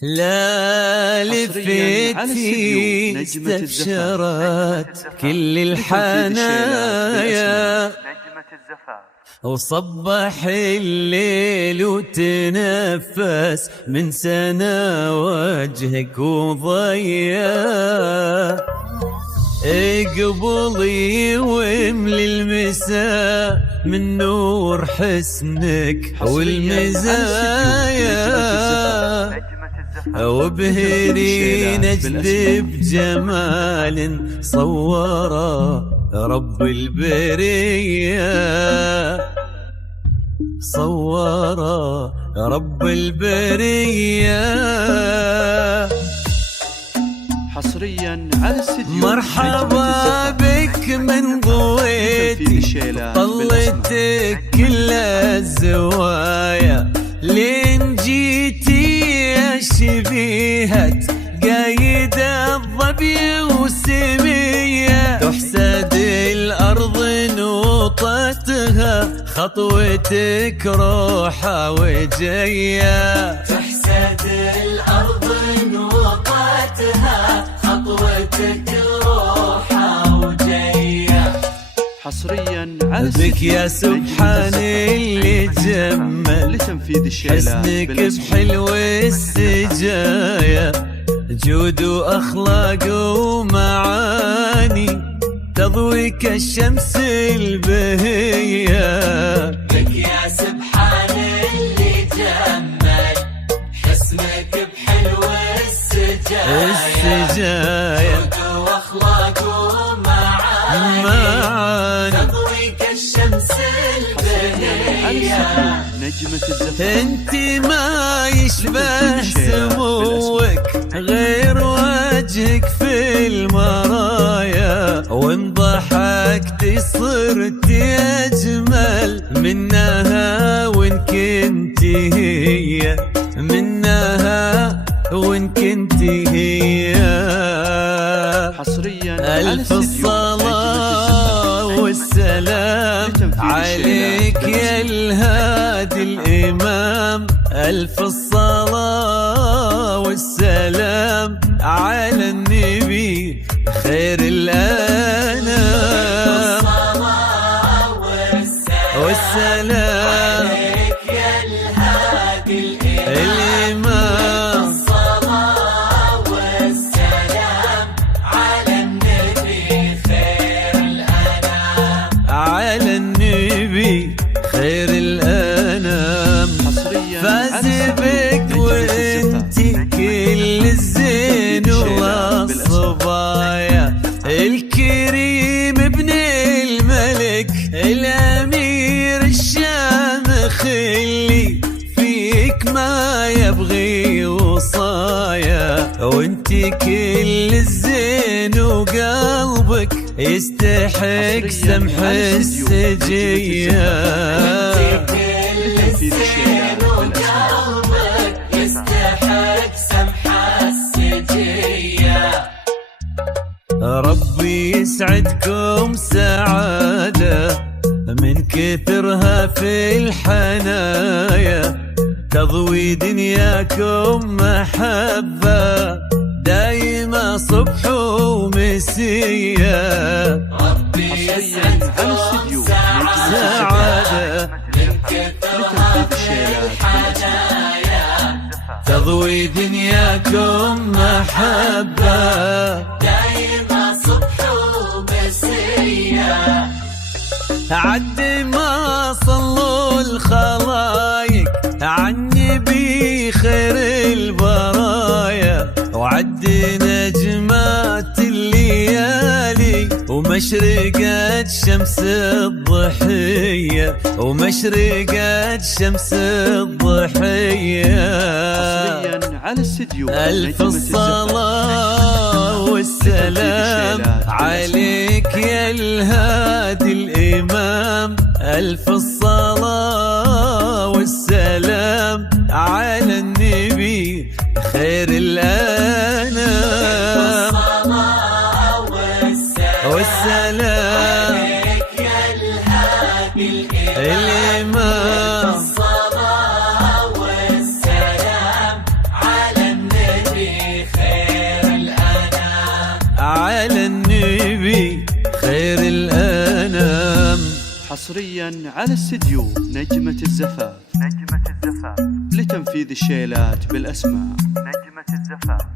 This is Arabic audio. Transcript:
لا لفتي استبشرت كل الحنايا وصبح الليل وتنفس من سنة وجهك وضيا اقبلي واملي المساء من نور حسنك والمزايا وبهري نجذب جمال صوره رب البرية صوره رب البرية حصريا على استديو مرحبا بك من ضويتي طلتك كل الزوايا لين جيتي يا شبيهة قايد الظبي وسمية تحسد الأرض نوطتها خطوتك روحة وجية تحسد الأرض نوطتها خطوتك روحة وجية حصريا على بك يا سبحان اللي جمل لتنفيذ الشيلات حسنك بحلو السجايا جود واخلاق ومعاني تضوي كالشمس البهية بك يا سبحان اللي جمل حسنك بحلو السجايا جود واخلاق ومعاني تضوي كالشمس البهية نجمة الزفاف انت ما يشبه سموك غير وجهك في المرايا وان ضحكتي صرتي اجمل منها وان كنتي هي منها وان كنتي هي حصريا الف الصلاة والسلام عليك يا الهادي الإمام ألف الصلاة والسلام على النبي خير الأنام والسلام عليك يا الهادي الإمام الصلاة والسلام على النبي خير الأنام على النبي خير الأنام فاز بك وانتي كل الزين والصبايا الكريم ابن الملك الأمير الشامخ اللي فيك ما يبغي وصايا وانتي كل الزين وقلبك يستحق سمح السجية وقلبك يستحق سمح السجية ربي يسعدكم سعادة من كثرها في الحنايا تضوي دنياكم محبة دايما صبح ومسية ربي يسعدكم سعادة من كثرها في الحنايا تضوي دنياكم محبة دايما صبح ومسية عد ما صلوا الخلايق عني بخير البرايا وعد نجمات الليالي ومشرقات شمس الضحية ومشرقات شمس الضحية على استديو ألف الصلاة والسلام عليك يا الهادي الإمام ألف الصلاة والسلام على النبي خير الأنام والسلام عليك يا الهادي الإمام الإمام الصلاة والسلام على النبي حصريا على استديو نجمة الزفاف. لتنفيذ الشيلات بالأسماء. نجمة الزفاف.